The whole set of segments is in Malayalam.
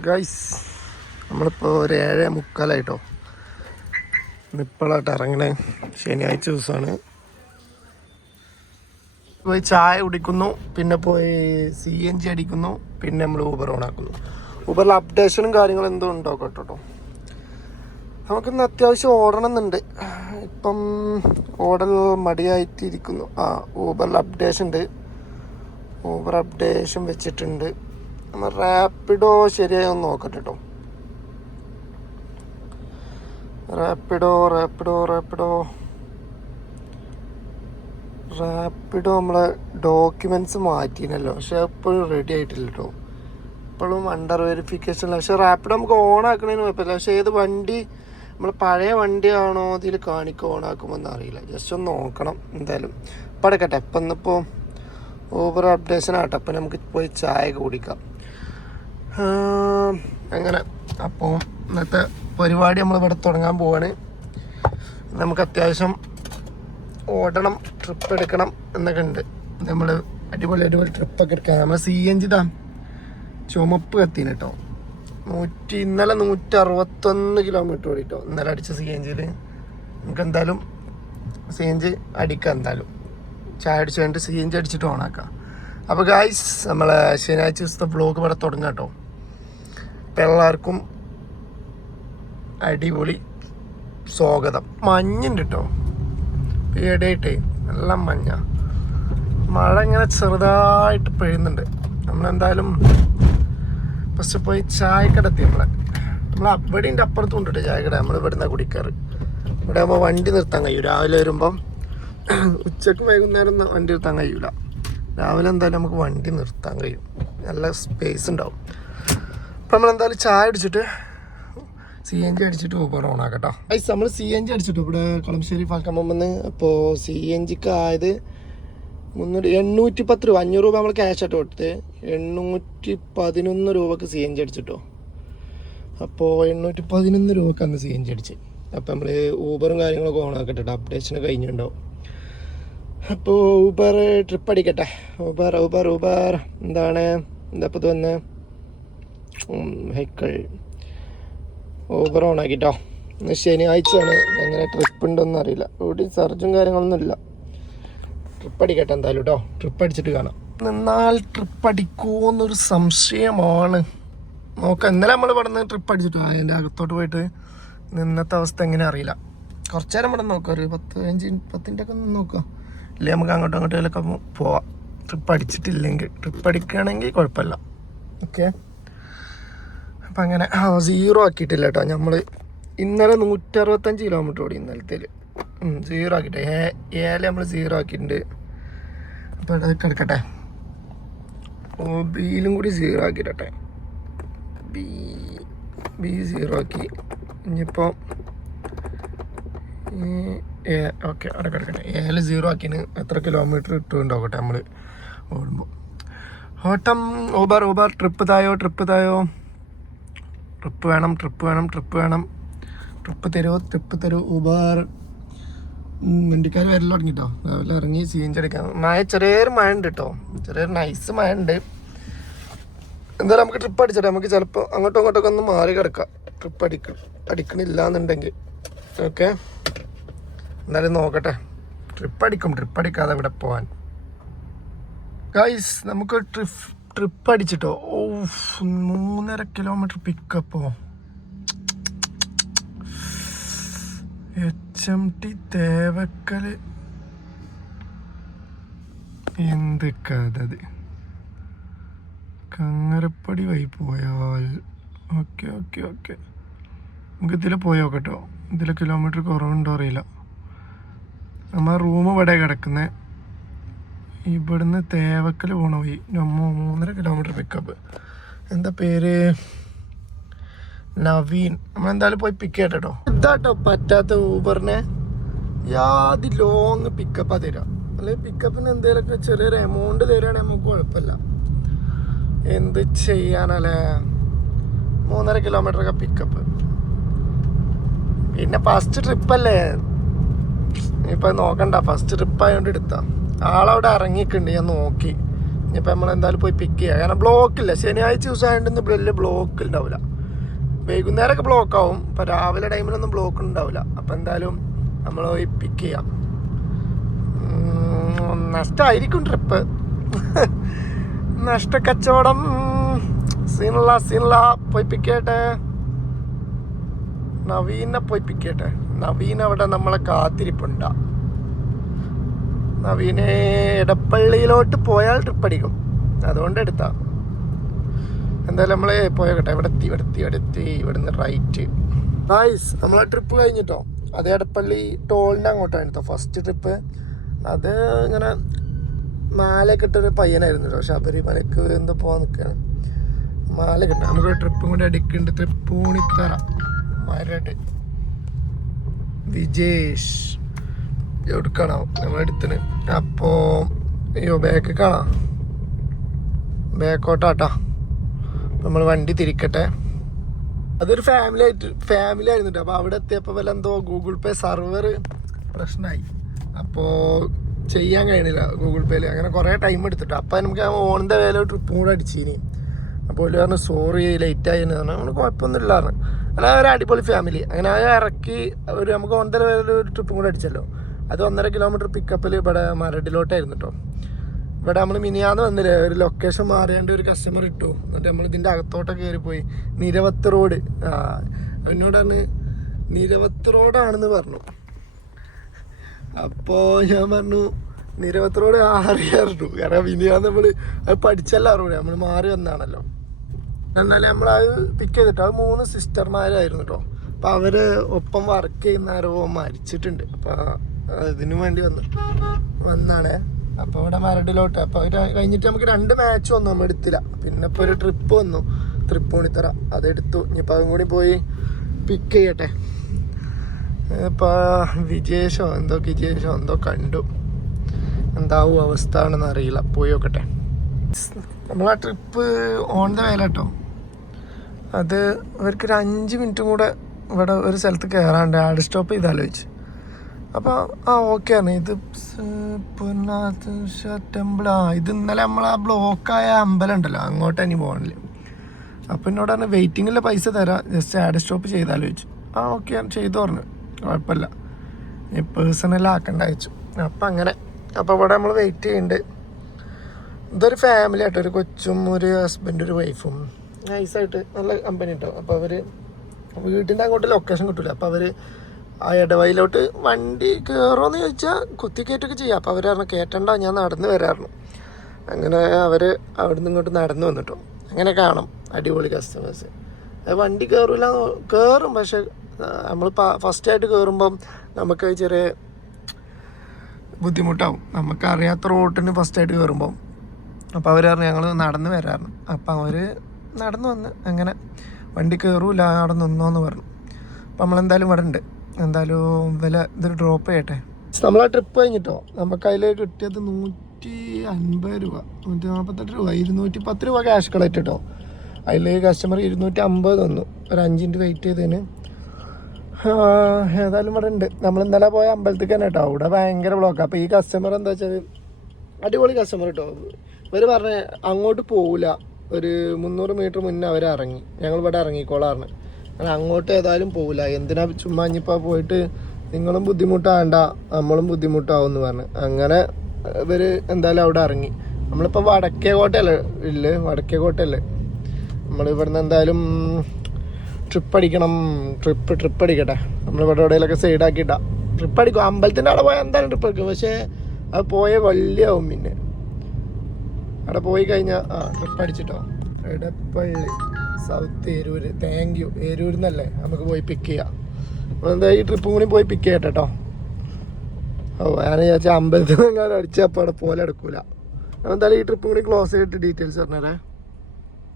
ഗൈസ് നമ്മളിപ്പോൾ ഒരു ഏഴ് മുക്കാലായിട്ടോ. ഇന്നിപ്പോഴായിട്ട് ഇറങ്ങണേ. ശനിയാഴ്ച ദിവസമാണ് പോയി ചായ കുടിക്കുന്നു പിന്നെ പോയി സി എൻ ജി അടിക്കുന്നു പിന്നെ നമ്മൾ ഊബർ ഓണാക്കുന്നു ഊബറിൽ അപ്ഡേഷനും കാര്യങ്ങളും എന്തോ ഉണ്ടോ കേട്ടോ. നമുക്കിന്ന് അത്യാവശ്യം ഓടണമെന്നുണ്ട്. ഇപ്പം ഓടൽ മടിയായിട്ടിരിക്കുന്നു. ആ ഊബറിൽ അപ്ഡേഷൻ ഉണ്ട്. ഊബർ അപ്ഡേഷൻ വെച്ചിട്ടുണ്ട്. നമ്മൾ റാപ്പിഡോ ശരിയായി ഒന്ന് നോക്കട്ടെ കേട്ടോ റാപ്പിഡോ റാപ്പിഡോ റാപ്പിഡോ റാപ്പിഡോ നമ്മളെ ഡോക്യുമെന്റ്സ് മാറ്റിനല്ലോ പക്ഷെ എപ്പോഴും റെഡി ആയിട്ടില്ല കേട്ടോ ഇപ്പോഴും അണ്ടർ വെരിഫിക്കേഷൻ പക്ഷെ റാപ്പിഡോ നമുക്ക് ഓൺ ആക്കണതിന് കുഴപ്പമില്ല. പക്ഷെ ഏത് വണ്ടി നമ്മൾ പഴയ വണ്ടിയാണോ ഇതിൽ കാണിക്കുക ഓൺ ആക്കുമെന്ന് അറിയില്ല. ജസ്റ്റ് ഒന്ന് നോക്കണം എന്തായാലും. ഇപ്പം അടക്കട്ടെ. ഇപ്പം ഇന്നിപ്പോൾ ഊബർ അപ്ഡേഷൻ ആട്ടെ അപ്പം നമുക്ക് പോയി ചായ കുടിക്കാം. അങ്ങനെ. അപ്പോൾ ഇന്നത്തെ പരിപാടി നമ്മൾ ഇവിടെ തുടങ്ങാൻ പോവാണ്. നമുക്ക് അത്യാവശ്യം ഓടണം ട്രിപ്പ് എടുക്കണം എന്നൊക്കെ ഉണ്ട്. നമ്മൾ അടിപൊളി അടിപൊളി ട്രിപ്പൊക്കെ എടുക്കാം നമ്മൾ സി എൻ ജി താ ചുമപ്പ് കത്തിന് കേട്ടോ നൂറ്റി ഇന്നലെ നൂറ്റി അറുപത്തൊന്ന് കിലോമീറ്റർ ഓടിട്ടോ. ഇന്നലെ അടിച്ച സി എൻ ജിയിൽ നമുക്ക് എന്തായാലും സി എൻ ജി അടിക്കാം എന്തായാലും. ചായ അടിച്ച് കഴിഞ്ഞിട്ട് സി എൻ ജി അടിച്ചിട്ട് ഓണാക്കാം. അപ്പോൾ ഗായ്സ് നമ്മളെ ശനിയാഴ്ച ദിവസത്തെ ബ്ലോഗ് ഇവിടെ തുടങ്ങാം കേട്ടോ എല്ലാവർക്കും അടിപൊളി സ്വാഗതം. മഞ്ഞുണ്ട് കേട്ടോ പേടിയായിട്ടേ നല്ല മഞ്ഞ. മഴ ഇങ്ങനെ ചെറുതായിട്ട് പെയ്യുന്നുണ്ട്. നമ്മളെന്തായാലും ഫസ്റ്റ് പോയി ചായക്കട എത്തി നമ്മളെ. നമ്മൾ അവിടെന്റെ അപ്പുറത്തും ഉണ്ട് കേട്ടോ ചായക്കട നമ്മൾ ഇവിടെ നിന്നാണ് കുടിക്കാറ്. ഇവിടെ ആകുമ്പോൾ വണ്ടി നിർത്താൻ കഴിയും. രാവിലെ വരുമ്പം ഉച്ചയ്ക്ക് വൈകുന്നേരം വണ്ടി നിർത്താൻ കഴിയൂല. രാവിലെ എന്തായാലും നമുക്ക് വണ്ടി നിർത്താൻ കഴിയും. നല്ല സ്പേസ് ഉണ്ടാവും. അപ്പം നമ്മൾ എന്തായാലും ചായ അടിച്ചിട്ട് സി എൻ ജി അടിച്ചിട്ട് ഊബർ ഓൺ ആക്കട്ടോ ഐസ് നമ്മൾ സി എൻ ജി അടിച്ചിട്ട് ഇവിടെ കളമശ്ശേരി ഫാക്കമ്മന്ന് അപ്പോൾ സി എൻ ജിക്ക് ആയത് മുന്നൂറ് എണ്ണൂറ്റി പത്ത് രൂപ അഞ്ഞൂറ് രൂപ നമ്മൾ ക്യാഷ് ആയിട്ട് കൊടുത്ത് എണ്ണൂറ്റി പതിനൊന്ന് രൂപക്ക് സി എൻ ജി അടിച്ചിട്ടോ. അപ്പോൾ എണ്ണൂറ്റി പതിനൊന്ന് രൂപക്ക് അന്ന് സി എൻ ജി അടിച്ച്. അപ്പോൾ നമ്മൾ ഊബറും കാര്യങ്ങളൊക്കെ ഓൺ ആക്കട്ടെ അപ്ഡേഷൻ കഴിഞ്ഞിട്ടുണ്ടാവും. അപ്പോൾ Uber trip അടിക്കട്ടെ. Uber Uber Uber. എന്താണ്? എന്താ ഇപ്പോൾ വന്ന്? വെഹിക്കിൾ ഊബർ ഓൺ ആക്കിട്ടോ ഇന്ന് ശനിയാഴ്ചയാണ്. എങ്ങനെ ട്രിപ്പ് ഉണ്ടെന്ന് അറിയില്ല. ഇവിടെ സർജും കാര്യങ്ങളൊന്നും ഇല്ല. ട്രിപ്പ് അടിക്കട്ടെ എന്തായാലും കേട്ടോ ട്രിപ്പ് അടിച്ചിട്ട് കാണാം. നിന്നാൽ ട്രിപ്പ് അടിക്കുമോന്നൊരു സംശയമാണ്. നോക്കാം. ഇന്നലെ നമ്മൾ ഇവിടെ നിന്ന് ട്രിപ്പ് അടിച്ചിട്ട് അതിന്റെ അകത്തോട്ട് പോയിട്ട് നിന്നത്തെ അവസ്ഥ എങ്ങനെ അറിയില്ല. കുറച്ച് നേരം ഇവിടെ നോക്കാം. ഒരു പത്ത് അഞ്ച് പത്തിന്റെ ഒക്കെ ഒന്ന് നോക്കാം. ഇല്ലേ നമുക്ക് അങ്ങോട്ടും അങ്ങോട്ടേലൊക്കെ പോവാം. ട്രിപ്പ് അടിച്ചിട്ടില്ലെങ്കിൽ ട്രിപ്പ് അടിക്കുകയാണെങ്കിൽ കുഴപ്പമില്ല. ഓക്കെ അപ്പം അങ്ങനെ സീറോ ആക്കിയിട്ടില്ല കേട്ടോ നമ്മൾ ഇന്നലെ നൂറ്ററുപത്തഞ്ച് കിലോമീറ്റർ ഓടി ഇന്നലത്തേൽ സീറോ ആക്കിയിട്ട്. ഏ ഏല നമ്മൾ സീറോ ആക്കിയിട്ടുണ്ട്. അപ്പോൾ അത് കിടക്കട്ടെ ഓ ബിയിലും കൂടി സീറോ ആക്കിയിട്ടെ ബി ബി സീറോ ആക്കി. ഇനിയിപ്പോൾ ഓക്കെ അവിടെ കിടക്കട്ടെ ഏല സീറോ ആക്കിന് എത്ര കിലോമീറ്റർ ഇട്ടുണ്ടാവട്ടെ നമ്മൾ ഓടുമ്പോൾ ഓട്ടം ഊബർ ഊബർ ട്രിപ്പ് തായോ ട്രിപ്പ് തായോ? ട്രിപ്പ് വേണം ട്രിപ്പ് വേണം ട്രിപ്പ് വേണം. ട്രിപ്പ് തരുമോ ട്രിപ്പ് തരുമോ ഊബർ. വണ്ടിക്കാർ വരൽ തുടങ്ങിട്ടോ. രാവിലെ ഇറങ്ങി സി എൻ ജി അടിക്കാൻ മഴ ചെറിയൊരു മഴ ഉണ്ട് കേട്ടോ ചെറിയൊരു നൈസ് മഴ ഉണ്ട്. എന്തായാലും നമുക്ക് ട്രിപ്പ് അടിച്ചിട്ട്. നമുക്ക് ചിലപ്പോൾ അങ്ങോട്ടും ഇങ്ങോട്ടൊക്കെ ഒന്ന് മാറി കിടക്കാം. ട്രിപ്പ് അടിക്ക അടിക്കണില്ല എന്നുണ്ടെങ്കിൽ ഓക്കെ എന്തായാലും നോക്കട്ടെ. ട്രിപ്പ് അടിക്കും. ട്രിപ്പ് അടിക്കാതെ ഇവിടെ പോവാൻ? ഗൈസ് നമുക്ക് ട്രിപ്പ് ട്രിപ്പ് അടിച്ചിട്ടോ? ഓ മൂന്നര കിലോമീറ്റർ പിക്കപ്പോ എച്ച് എം ടി തേവക്കൽ എന്ത് കഥത് കങ്ങരപ്പടി വഴി പോയാൽ. Okay okay okay. നമുക്ക് ഇതിൽ പോയോ കേട്ടോ ഇതിൽ കിലോമീറ്റർ കുറവുണ്ടോ അറിയില്ല. നമ്മൾ റൂം ഇവിടെ കിടക്കുന്നത് ഇവിടുന്ന് തേവക്കൽ പോണ വഴി. മൂന്നര കിലോമീറ്റർ പിക്കപ്പ് എന്താ പേര്? നവീൻ. നമ്മളെന്തായാലും പോയി പിക്ക് ചെയ്യട്ടോ ഇതാട്ടോ പറ്റാത്ത ഊബറിനെ യാതി ലോങ് പിക്കപ്പാ തരാം. അല്ലെ പിക്കപ്പിന് എന്തെങ്കിലുമൊക്കെ ചെറിയൊരു എമൗണ്ട് തരികയാണെങ്കിൽ നമുക്ക് കുഴപ്പമില്ല എന്ത് ചെയ്യാനല്ലേ? മൂന്നര കിലോമീറ്റർ ഒക്കെ പിക്കപ്പ് പിന്നെ ഫസ്റ്റ് ട്രിപ്പല്ലേ ഇപ്പൊ നോക്കണ്ട. ഫസ്റ്റ് ട്രിപ്പ് ആയതുകൊണ്ട് എടുത്താ. ആളവിടെ ഇറങ്ങിയിട്ടുണ്ട് ഞാൻ നോക്കി. ഇനിയിപ്പോൾ നമ്മൾ എന്തായാലും പോയി പിക്ക് ചെയ്യാം. കാരണം ബ്ലോക്കില്ല ശനിയാഴ്ച ദിവസം ആയതുകൊണ്ട് വലിയ ബ്ലോക്ക് ഉണ്ടാവില്ല വൈകുന്നേരമൊക്കെ ബ്ലോക്ക് ആവും. അപ്പോൾ രാവിലെ ടൈമിലൊന്നും ബ്ലോക്ക് ഉണ്ടാവില്ല അപ്പോൾ എന്തായാലും നമ്മൾ പോയി പിക്ക് ചെയ്യാം. നഷ്ടമായിരിക്കും ട്രിപ്പ് നഷ്ടക്കച്ചവടം. സീനുള്ള സീനുള്ള. പോയി പിക്ക് ചെയ്യട്ടെ. നവീനെ പോയി പിക്ക് ചെയ്യട്ടെ. നവീൻ അവിടെ നമ്മളെ കാത്തിരിപ്പുണ്ട. നവീനെ ഇടപ്പള്ളിയിലോട്ട് പോയാൽ ട്രിപ്പ് അടിക്കും. അതുകൊണ്ട് എടുത്താ. എന്തായാലും നമ്മൾ പോയോട്ടെ ഇവിടെ എത്തി ഇവിടെ എത്തി ഇവിടെ എത്തി ഇവിടുന്ന് റൈറ്റ് നൈസ് നമ്മളെ ട്രിപ്പ് കഴിഞ്ഞിട്ടോ? അത് ഇടപ്പള്ളി ടോളിന്റെ അങ്ങോട്ടാണ് കേട്ടോ ഫസ്റ്റ് ട്രിപ്പ് അത് ഇങ്ങനെ മാലയൊക്കെ ഇട്ടൊരു പയ്യനായിരുന്നു കേട്ടോ ശബരിമലക്ക് എന്തോ പോകാൻ നിൽക്കുകയാണ് മാല കിട്ടും നമുക്ക് ട്രിപ്പും കൂടി അടിക്കുന്നുണ്ട് തൃപ്പൂണിത്തറ. മരട്. വിജേഷ്. എവിടുക്കാണോ നമ്മളെടുത്തിന് അപ്പോ അയ്യോ ബാക്ക് കാണാം. ബാക്കോട്ടാട്ടാ നമ്മൾ വണ്ടി തിരിക്കട്ടെ. അതൊരു ഫാമിലി ആയിട്ട് ഫാമിലി ആയിരുന്നു അപ്പോൾ അപ്പൊ അവിടെ എത്തിയപ്പോൾ വല്ല എന്തോ ഗൂഗിൾ പേ സർവർ പ്രശ്നമായി അപ്പോൾ ചെയ്യാൻ കഴിയണില്ല ഗൂഗിൾ പേയിൽ അങ്ങനെ കുറേ ടൈം എടുത്തിട്ട്. അപ്പോൾ നമുക്ക് ഓണിന്റെ വേല ട്രിപ്പ് കൂടെ അടിച്ചിനി. അപ്പോൾ ഒരു പറഞ്ഞു സോറി ലേറ്റ് ആയിരുന്നു പറഞ്ഞു. നമ്മൾ കുഴപ്പമൊന്നുമില്ലായിരുന്നു അങ്ങനെ ഒരു അടിപൊളി ഫാമിലി അങ്ങനെ ഇറക്കി ഒരു നമുക്ക് ഓണിന്റെ വേല ഒരു ട്രിപ്പും കൂടെ അടിച്ചല്ലോ. അത് ഒന്നര കിലോമീറ്റർ പിക്കപ്പിൽ ഇവിടെ മരടിലോട്ടായിരുന്നു കേട്ടോ ഇവിടെ നമ്മൾ മിനിയാന്ന് വന്നില്ലേ ഒരു ലൊക്കേഷൻ മാറിയാണ്ട് ഒരു കസ്റ്റമർ ഇട്ടു. എന്നിട്ട് നമ്മൾ ഇതിന്റെ അകത്തോട്ടൊക്കെ കയറിപ്പോയി. പോയി നിരവത്ത് റോഡ് എന്നോടാണ് നിരവത്ത് റോഡാണെന്ന് പറഞ്ഞു. അപ്പോൾ ഞാൻ പറഞ്ഞു നിരവത്ത് റോഡ് അറിയാറുണ്ട് കാരണം മിനിയാന്ന് നമ്മൾ അത് പഠിച്ചല്ല അറിയില്ല നമ്മൾ മാറി വന്നാണല്ലോ. എന്നാലും നമ്മൾ അത് പിക്ക് ചെയ്തിട്ട് അത് മൂന്ന് സിസ്റ്റർമാരായിരുന്നു കേട്ടോ അപ്പോൾ അവർ ഒപ്പം വർക്ക് ചെയ്യുന്ന ആരോ മരിച്ചിട്ടുണ്ട്. അപ്പം അതിനു വേണ്ടി വന്ന് വന്നാണ്. അപ്പോൾ ഇവിടെ മരടിലോട്ട്. അപ്പോൾ കഴിഞ്ഞിട്ട് നമുക്ക് രണ്ട് മാച്ച് വന്നു നമ്മൾ എടുത്തില്ല. പിന്നെ ഇപ്പൊ ഒരു ട്രിപ്പ് വന്നു. തൃപ്പൂണിത്തറ. അതെടുത്തു ഇനിയിപ്പോൾ അതും കൂടി പോയി പിക്ക് ചെയ്യട്ടെ. ഇപ്പോൾ വിജേഷോ എന്തോ വിജേഷോ എന്തോ കണ്ടു. എന്താവും അവസ്ഥ ആണെന്ന് അറിയില്ല. പോയി നോക്കട്ടെ. നമ്മൾ ആ ട്രിപ്പ് ഓൺ ദ വേല കേട്ടോ അത് അവർക്കൊരു അഞ്ച് മിനിറ്റും കൂടെ ഇവിടെ ഒരു സ്ഥലത്ത് കയറാണ്ട് ആഡ് സ്റ്റോപ്പ് ചെയ്ത് ആലോചിച്ച് അപ്പോൾ ആ ഓക്കെ ആണ്. ഇത് ടെമ്പിൾ. ആ ഇത് ഇന്നലെ നമ്മൾ ആ ബ്ലോക്കായ അമ്പലം ഉണ്ടല്ലോ അങ്ങോട്ട് ഇനി പോകണില്ല അപ്പോൾ എന്നോട് പറഞ്ഞു വെയിറ്റിങ്ങിലെ പൈസ തരാം. ജസ്റ്റ് ആഡ് സ്റ്റോപ്പ് ചെയ്താലോ ചോദിച്ചു. ആ ഓക്കെ ഞാൻ ചെയ്തു പറഞ്ഞു. കുഴപ്പമില്ല. ഈ ആക്കണ്ട അയച്ചു അപ്പം അങ്ങനെ. അപ്പോൾ ഇവിടെ നമ്മൾ വെയിറ്റ് ചെയ്യുന്നുണ്ട് ഇതൊരു ഫാമിലി ആയിട്ട് ഒരു കൊച്ചും ഒരു ഹസ്ബൻഡും ഒരു വൈഫും നൈസായിട്ട് നല്ല കമ്പനി കേട്ടോ അപ്പോൾ അവർ വീട്ടിന്റെ അങ്ങോട്ട് ലൊക്കേഷൻ കിട്ടില്ല അപ്പോൾ അവർ ആ ഇടവയിലോട്ട് വണ്ടി കയറുമെന്ന് ചോദിച്ചാൽ കുത്തിക്കയറ്റൊക്കെ ചെയ്യാം. അപ്പോൾ അവർ പറഞ്ഞു കയറ്റണ്ട ഞാൻ നടന്ന് വരാറുണ്ട് അങ്ങനെ അവർ അവിടുന്ന് ഇങ്ങോട്ട് നടന്നു വന്നിട്ടോ. അങ്ങനെ കാണും അടിപൊളി കസ്റ്റമേഴ്സ് വണ്ടി കയറില്ല കയറും പക്ഷെ നമ്മൾ ഫസ്റ്റ് ആയിട്ട് കയറുമ്പം നമുക്ക് ചെറിയ ബുദ്ധിമുട്ടാവും. നമുക്കറിയാത്ത റോട്ടിന് ഫസ്റ്റ് ആയിട്ട് കയറുമ്പം അപ്പോൾ അവർ പറഞ്ഞു ഞങ്ങൾ നടന്ന് വരാറുണ്ട് അപ്പം അവർ നടന്നു വന്ന് അങ്ങനെ വണ്ടി കയറൂല അവിടെ നിന്നോന്ന് പറഞ്ഞു. അപ്പം നമ്മളെന്തായാലും ഇവിടെ ഉണ്ട് എന്തായാലും വില ഇതൊരു ഡ്രോപ്പ് ചെയ്യട്ടെ നമ്മൾ ആ ട്രിപ്പ് കഴിഞ്ഞിട്ടോ? നമുക്ക് അതിൽ കിട്ടിയത് നൂറ്റി അൻപത് രൂപ. നൂറ്റി നാൽപ്പത്തെട്ട് രൂപ. ഇരുന്നൂറ്റി പത്ത് രൂപ ക്യാഷ് കളക്ട് കേട്ടോ അതിൽ കസ്റ്റമർ ഇരുന്നൂറ്റി അമ്പത് തന്നു. ഒരു അഞ്ചിന്റെ വെയിറ്റ് ചെയ്തതിന്. ഏതായാലും ഇവിടെ ഉണ്ട്. നമ്മൾ ഇന്നലെ പോയ അമ്പലത്തിൽ തന്നെ കേട്ടോ. അവിടെ ഭയങ്കര ബ്ലോക്ക് അപ്പോൾ ഈ കസ്റ്റമർ എന്താ വെച്ചാൽ അടിപൊളി കസ്റ്റമർ കേട്ടോ. ഇവർ പറഞ്ഞ അങ്ങോട്ട് പോവില്ല ഒരു മുന്നൂറ് മീറ്റർ മുന്നേ അവർ ഇറങ്ങി. ഞങ്ങൾ ഇവിടെ ഇറങ്ങിക്കോളാറിന് അങ്ങനെ അങ്ങോട്ട് ഏതായാലും പോവില്ല. എന്തിനാ ചുമ്മാ ഇനിയിപ്പോൾ പോയിട്ട് നിങ്ങളും ബുദ്ധിമുട്ടാകണ്ട നമ്മളും ബുദ്ധിമുട്ടാവും എന്ന് പറഞ്ഞു. അങ്ങനെ ഇവർ എന്തായാലും അവിടെ ഇറങ്ങി. നമ്മളിപ്പോൾ വടക്കേ കോട്ടയല്ലേ? ഇല്ലേ? വടക്കേ കോട്ടയല്ലേ? നമ്മൾ ഇവിടുന്ന് എന്തായാലും ട്രിപ്പ് അടിക്കണം. ട്രിപ്പ് ട്രിപ്പ് അടിക്കട്ടെ. നമ്മൾ ഇവിടെ എവിടെയെങ്കിലൊക്കെ സൈഡ് ആക്കിയിട്ടാ. ട്രിപ്പ് അടിക്കും. അമ്പലത്തിന്റെ അവിടെ പോയാൽ എന്തായാലും ട്രിപ്പ് അടിക്കും. പക്ഷേ അത് പോയ കൊല്ലിയാവും പിന്നെ. അവിടെ പോയി കഴിഞ്ഞാൽ ആ trip അടിച്ചിട്ടോ? Edappally. South Eroor thank you ഏരൂരിൽ നിന്നല്ലേ നമുക്ക് പോയി പിക്ക് ചെയ്യാം. അപ്പോൾ എന്താ ഈ ട്രിപ്പും കൂടി പോയി പിക്ക് ചെയ്യട്ടെ കേട്ടോ ഓ ഞാൻ വിചാരിച്ചാൽ അമ്പലത്തിൽ നിന്ന് അടിച്ചപ്പോൾ അവിടെ പോലെ എടുക്കൂല. അപ്പോൾ എന്തായാലും ഈ ട്രിപ്പും കൂടി ക്ലോസ് ചെയ്തിട്ട് ഡീറ്റെയിൽസ് പറഞ്ഞേ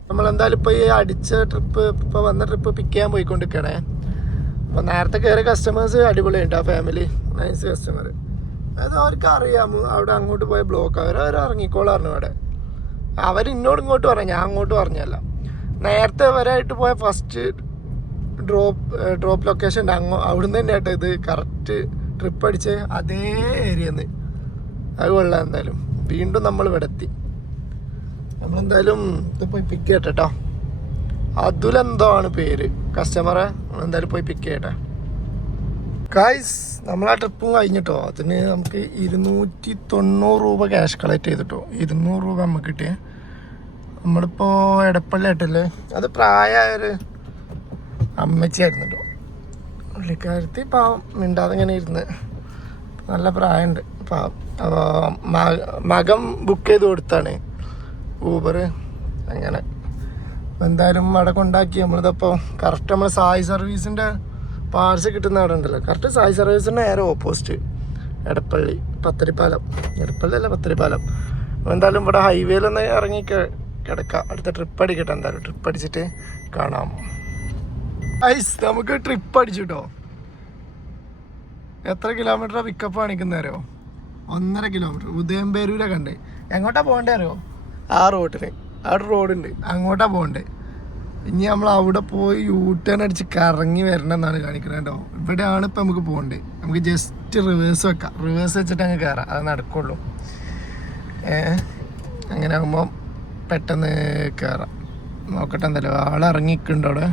നമ്മൾ എന്തായാലും ഇപ്പോൾ ഈ അടിച്ച ട്രിപ്പ് ഇപ്പോൾ വന്ന ട്രിപ്പ് പിക്ക് ചെയ്യാൻ പോയിക്കൊണ്ടിരിക്കണേ. അപ്പോൾ നേരത്തെ കയറിയ കസ്റ്റമേഴ്സ് അടിപൊളിയുണ്ട് ആ ഫാമിലി നൈസ് കസ്റ്റമർ അത് അവർക്ക് അറിയാം. അവിടെ അങ്ങോട്ട് പോയ ബ്ലോക്ക് അവർ അവർ ഇറങ്ങിക്കോളായിരുന്നു അവിടെ അവർ ഇന്നോട് ഇങ്ങോട്ട് പറഞ്ഞു ഞാൻ അങ്ങോട്ട് പറഞ്ഞല്ല നേരത്തെ വരായിട്ട് പോയ ഫസ്റ്റ് ഡ്രോപ്പ് ഡ്രോപ്പ് ലൊക്കേഷൻ അങ്ങോ അവിടുന്ന് തന്നെ ഇത് കറക്റ്റ് ട്രിപ്പ് അടിച്ച് അതേ ഏരിയന്ന് അത് കൊള്ളാം എന്തായാലും. വീണ്ടും നമ്മൾ ഇവിടെ എത്തി. നമ്മളെന്തായാലും ഇത് പോയി പിക്ക് ചെയ്യട്ടെ കേട്ടോ അതുലെന്തോ ആണ് പേര്. കസ്റ്റമറെ എന്തായാലും പോയി പിക്ക് ചെയ്യട്ടെ. ഗായ്സ് നമ്മളാ ട്രിപ്പും കഴിഞ്ഞിട്ടോ അതിന് നമുക്ക് ഇരുന്നൂറ്റി തൊണ്ണൂറ് രൂപ ക്യാഷ് കളക്ട് ചെയ്തിട്ടോ. ഇരുന്നൂറ് രൂപ നമുക്ക് കിട്ടിയേ. നമ്മളിപ്പോൾ എടപ്പള്ളി ആയിട്ടല്ലേ അത് പ്രായമായൊരു അമ്മച്ചിയായിരുന്നു കേട്ടോ പുള്ളിക്കാരത്തി പാവം മിണ്ടാതെ ഇങ്ങനെ ഇരുന്ന്. നല്ല പ്രായമുണ്ട് പാവം. അപ്പോൾ മകം ബുക്ക് ചെയ്ത് കൊടുത്താണ്. ഊബർ അങ്ങനെ. എന്തായാലും അവിടെ കൊണ്ടാക്കി. നമ്മളിതപ്പോൾ കറക്റ്റ് നമ്മൾ സായി സർവീസിന്റെ പാർസൽ കിട്ടുന്ന അവിടെ ഉണ്ടല്ലോ. കറക്റ്റ് സായി സർവീസിന്റെ നേരെ ഓപ്പോസിറ്റ് എടപ്പള്ളി പത്തരിപ്പാലം. എടപ്പള്ളി അല്ല പത്തരിപ്പാലം. എന്തായാലും ഇവിടെ ഹൈവേയിലൊന്ന് ഇറങ്ങി കെ- കിടക്കാം. അടുത്ത ട്രിപ്പ് അടിക്കട്ടെ എന്തായാലും. ട്രിപ്പ് അടിച്ചിട്ട് കാണാം. ഐസ് നമുക്ക് ട്രിപ്പ് അടിച്ചു കേട്ടോ എത്ര കിലോമീറ്റർ പിക്കപ്പ് കാണിക്കുന്നവരോ ഒന്നര കിലോമീറ്റർ ഉദയം പേരൂരെ കണ്ട്. എങ്ങോട്ടാ പോകണ്ടേ അറിയോ? ആ റോഡിന് അവിടെ റോഡുണ്ട്. അങ്ങോട്ടാ പോകണ്ടേ. ഇനി നമ്മൾ അവിടെ പോയി യൂട്ടേൺ ടേൺ അടിച്ച് കറങ്ങി വരണം എന്നാണ് കാണിക്കുന്നത് കേട്ടോ. ഇവിടെയാണ് ഇപ്പം നമുക്ക് പോകണ്ടേ. നമുക്ക് ജസ്റ്റ് റിവേഴ്സ് വെക്കാം. റിവേഴ്സ് വെച്ചിട്ട് അങ്ങ് കയറാം അത് നടക്കുള്ളൂ. അങ്ങനെ ആകുമ്പോൾ പെട്ടെന്ന് കയറാം നോക്കട്ടെ എന്തായാലും. ആളിറങ്ങിക്കുണ്ടോ അവിടെ.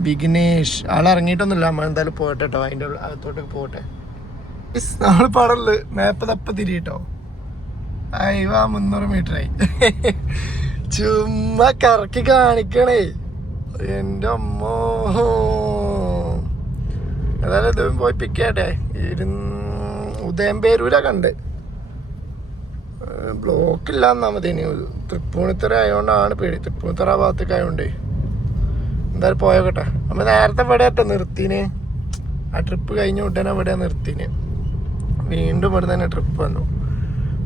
വിഘ്നേഷ്. ആളിറങ്ങിയിട്ടൊന്നുമില്ല. നമ്മൾ എന്തായാലും പോകട്ടെ കേട്ടോ. അതിന്റെ അകത്തോട്ട് പോകട്ടെ. നമ്മൾ പടൽ മേപ്പ് തപ്പ തിരിയിട്ടോ. അയവാ മുന്നൂറ് മീറ്റർ ആയി. ചുമ്മാ കറക്കി കാണിക്കണേ. എന്റെ അമ്മോ. ഏതായാലും ഇതും പോയി പിക്ക് ചെയ്യട്ടെ. ഇരുന്ന് ഉദയംപേരൂരാ കണ്ട്. ബ്ലോക്ക് ഇല്ല എന്നാ മതി ഇനി തൃപ്പൂണിത്തറ ആയതുകൊണ്ടാണ് പേടി. തൃപ്പൂണിത്തറ ഭാഗത്തേക്ക് ആയതുകൊണ്ടേ എന്തായാലും പോയോക്കട്ടെ നമ്മ നേരത്തെ ഇവിടെ എത്താം നിർത്തിന്. ആ ട്രിപ്പ് കഴിഞ്ഞ ഉടനെ ഇവിടെ നിർത്തിന്. വീണ്ടും ഇവിടെ തന്നെ ട്രിപ്പ് വന്നു.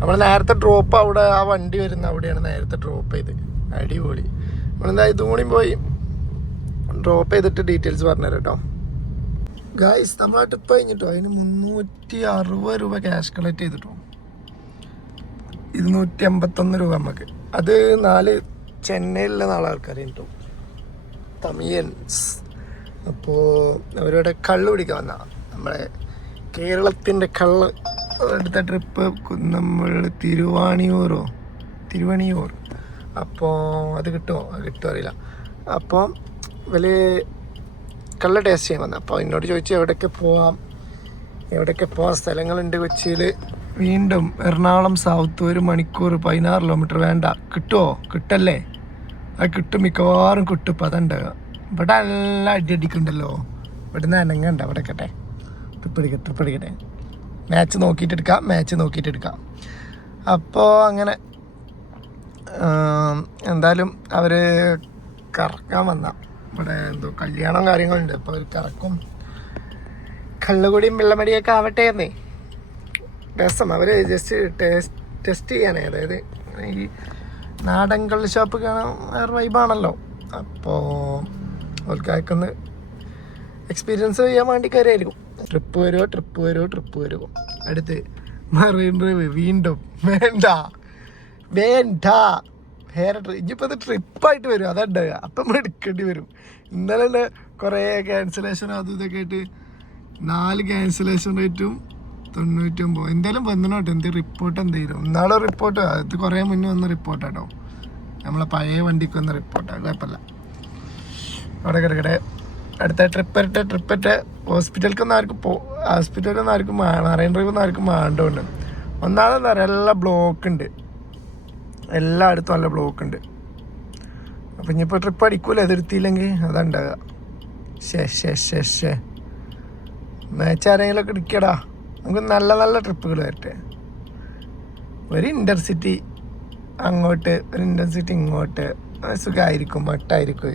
നമ്മൾ നേരത്തെ ഡ്രോപ്പ് അവിടെ ആ വണ്ടി വരുന്ന അവിടെയാണ് നേരത്തെ ഡ്രോപ്പ് ചെയ്ത്. അടിപൊളി. നമ്മളെന്താ ഇതും കൂടി പോയി. ഡ്രോപ്പ് ചെയ്തിട്ട് ഡീറ്റെയിൽസ് പറഞ്ഞുതരാം കേട്ടോ. ഗായ്സ് നമ്മൾ ആ ട്രിപ്പ് കഴിഞ്ഞിട്ടോ? അതിന് മുന്നൂറ്റി അറുപത് രൂപ ക്യാഷ് കളക്ട് ചെയ്തിട്ടോ ഇരുന്നൂറ്റി അമ്പത്തൊന്ന് രൂപ നമുക്ക് അത് നാല് ചെന്നൈയിലുള്ള നാല് ആൾക്കാരെ കിട്ടും തമിയൻസ് അപ്പോൾ അവരുടെ കള്ള് പിടിക്കാൻ വന്ന. നമ്മളെ കേരളത്തിന്റെ കള്ള്. എടുത്ത ട്രിപ്പ് നമ്മൾ തിരുവാണിയൂറോ തിരുവണിയൂർ. അപ്പോൾ അത് കിട്ടുമോ അത് കിട്ടുമോ അറിയില്ല. അപ്പോൾ വലിയ കള്ള ടേസ്റ്റ് ചെയ്യാൻ വന്ന. അപ്പോൾ എന്നോട് ചോദിച്ചു എവിടെയൊക്കെ പോവാം? എവിടെയൊക്കെ പോകാൻ സ്ഥലങ്ങളുണ്ട് കൊച്ചിയിൽ വീണ്ടും എറണാകുളം സൗത്ത് ഒരു മണിക്കൂർ പതിനാറ് കിലോമീറ്റർ വേണ്ട. കിട്ടുമോ കിട്ടല്ലേ? അത് കിട്ടും മിക്കവാറും കിട്ടും. ഇപ്പം അതുണ്ട്. ഇവിടെ എല്ലാം അടി അടിക്കുന്നുണ്ടല്ലോ ഇവിടുന്ന് അനങ്ങണ്ട അവിടെ കട്ടെ ട്രിപ്പ് അടിക്കട്ടെ മാച്ച് നോക്കിയിട്ട് എടുക്കാം മാച്ച് നോക്കിയിട്ട് എടുക്കാം. അപ്പോൾ അങ്ങനെ എന്തായാലും അവർ കറക്കാൻ വന്ന. ഇവിടെ എന്തോ കല്യാണം കാര്യങ്ങളുണ്ട്. അപ്പോൾ അവർ കറക്കും. കള്ളുകൂടിയും വെള്ളമടിയൊക്കെ ആവട്ടെ എന്നേ. രസം. അവർ ജസ്റ്റ് ടേസ്റ്റ് ടെസ്റ്റ് ചെയ്യാനേ അതായത് ഈ നാടൻ കള്ള് ഷോപ്പ് കാണാൻ വേറെ വൈബാണല്ലോ അപ്പോൾ ഓൽക്കാക്കൊന്ന് എക്സ്പീരിയൻസ് ചെയ്യാൻ വേണ്ടി കയറിയായിരിക്കും. ട്രിപ്പ് വരുമോ ട്രിപ്പ് വരുമോ ട്രിപ്പ് വരുമോ അടുത്ത് മറീൻ ഡ്രൈവ് വീണ്ടും വേണ്ട വേണ്ട. വേറെ ഇനിയിപ്പോൾ ഇത് ട്രിപ്പായിട്ട് വരും. അതുണ്ട്. അപ്പം നമ്മൾ എടുക്കേണ്ടി വരും. ഇന്നലെ കുറേ ക്യാൻസലേഷനും അതും ഇതൊക്കെ ആയിട്ട് നാല് ക്യാൻസലേഷൻ റേറ്റും തൊണ്ണൂറ്റൊമ്പത് എന്തായാലും വന്നോട്ടെ എന്ത് റിപ്പോർട്ട് എന്തെങ്കിലും ഒന്നാളെ റിപ്പോർട്ട് അത് കുറേ മുന്നേ വന്ന റിപ്പോർട്ടാട്ടോ നമ്മളെ പഴയ വണ്ടിക്ക് വന്ന റിപ്പോർട്ടാണ് കുഴപ്പമില്ല അവിടെ കിടക്കട്ടെ. അടുത്ത ട്രിപ്പ് ഇരട്ടെ ട്രിപ്പ് ഇട്ട് ഹോസ്പിറ്റലിക്കൊന്നും ആർക്കും പോ ഹോസ്പിറ്റലൊന്നും ആർക്കും മറൈൻ ഡ്രൈവ് ഒന്നും ആർക്കും വേണ്ടതുകൊണ്ട് ഒന്നാമതെന്താ പറയുക എല്ലാ ബ്ലോക്ക് ഉണ്ട് എല്ലായിടത്തും നല്ല ബ്ലോക്ക് ഉണ്ട് അപ്പം ഇനിയിപ്പോൾ ട്രിപ്പ് അടിക്കൂല? എതിർത്തിയില്ലെങ്കിൽ അതുണ്ടാകാം ശേ ശേ ശേ ശേ മാച്ച് ആരെങ്കിലുമൊക്കെ ഇടിക്കടാ. നമുക്ക് നല്ല നല്ല ട്രിപ്പുകൾ വരട്ടെ. ഒരു ഇന്റർസിറ്റി അങ്ങോട്ട് ഒരു ഇന്റർസിറ്റി ഇങ്ങോട്ട്. സുഖമായിരിക്കും മട്ടായിരിക്കും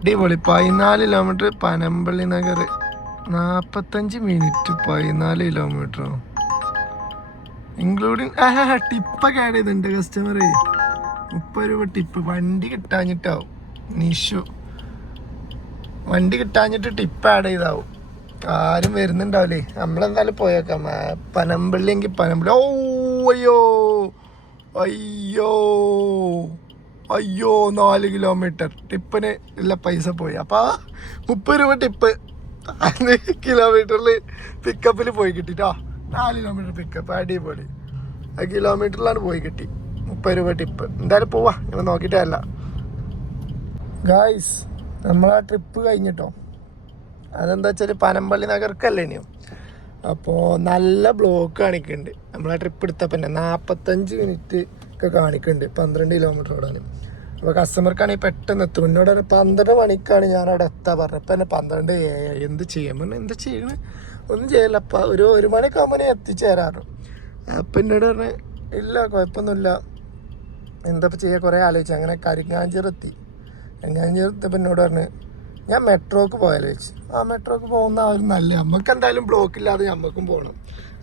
അടിപൊളി. പതിനാല് കിലോമീറ്റർ പനമ്പള്ളി നഗർ. നാൽപ്പത്തഞ്ച് മിനിറ്റ് പതിനാല് കിലോമീറ്ററോ ഇൻക്ലൂഡിങ് ആ ടിപ്പൊക്കെ ആഡ് ചെയ്തിട്ടുണ്ട് കസ്റ്റമറെ മുപ്പത് രൂപ ടിപ്പ് വണ്ടി കിട്ടാഞ്ഞിട്ടാവും. നിഷു വണ്ടി കിട്ടാഞ്ഞിട്ട് ടിപ്പ് ആഡ് ചെയ്താവും. ആരും വരുന്നുണ്ടാവില്ലേ? നമ്മളെന്തായാലും പോയേക്കാം. പനമ്പിള്ളി എങ്കിൽ പനമ്പള്ളി. ഓ അയ്യോ. അയ്യോ. അയ്യോ നാല് കിലോമീറ്റർ. ടിപ്പിന് ഉള്ള പൈസ പോയി. അപ്പോൾ മുപ്പത് രൂപ ടിപ്പ്. അത് കിലോമീറ്ററിൽ പിക്കപ്പിൽ പോയി കിട്ടിട്ടോ നാല് കിലോമീറ്റർ പിക്കപ്പ് അടിപൊളി. ആ കിലോമീറ്ററിലാണ് പോയി കിട്ടി. മുപ്പത് രൂപ ടിപ്പ്. എന്തായാലും പോവാ. ഇവ നോക്കിയിട്ടല്ല ഗായ്സ് നമ്മളാ ട്രിപ്പ് കഴിഞ്ഞിട്ടോ? അതെന്താ വെച്ചാൽ പനമ്പള്ളി നഗർക്കല്ലേ ഇനിയും? അപ്പോൾ നല്ല ബ്ലോക്ക് കാണിക്കുന്നുണ്ട് നമ്മളെ ട്രിപ്പ് എടുത്തപ്പോൾ തന്നെ നാൽപ്പത്തഞ്ച് മിനിറ്റ് ഒക്കെ കാണിക്കുന്നുണ്ട് പന്ത്രണ്ട് കിലോമീറ്റർ ഓടാൻ അപ്പോൾ കസ്റ്റമർക്കാണെങ്കിൽ പെട്ടെന്ന് എത്തും. എന്നോട് ഒരു പന്ത്രണ്ട് മണിക്കാണ് ഞാൻ അവിടെ എത്താൻ പറഞ്ഞത് ഇപ്പം എന്നെ പന്ത്രണ്ട് എന്ത് ചെയ്യുമ്പോൾ എന്ത് ചെയ്യണം? ഒന്നും ചെയ്യില്ല. അപ്പം ഒരു ഒരു മണിയൊക്കെ ആകുമ്പോൾ എത്തിച്ചേരാറ്. അപ്പം എന്നോട് പറഞ്ഞു ഇല്ല കുഴപ്പമൊന്നുമില്ല. എന്താ ചെയ്യുക കുറേ ആലോചിച്ചു. അങ്ങനെ കരിങ്ങാഞ്ചിറെത്തി കരിങ്ങാഞ്ചിറെത്തിയപ്പോൾ എന്നോട് പറഞ്ഞു ഞാൻ മെട്രോക്ക് പോയാലോ ചോദിച്ചു ആ മെട്രോക്ക് പോകുന്ന ആ ഒരു നല്ല നമുക്ക് എന്തായാലും ബ്ലോക്കില്ലാതെ നമുക്കും പോകണം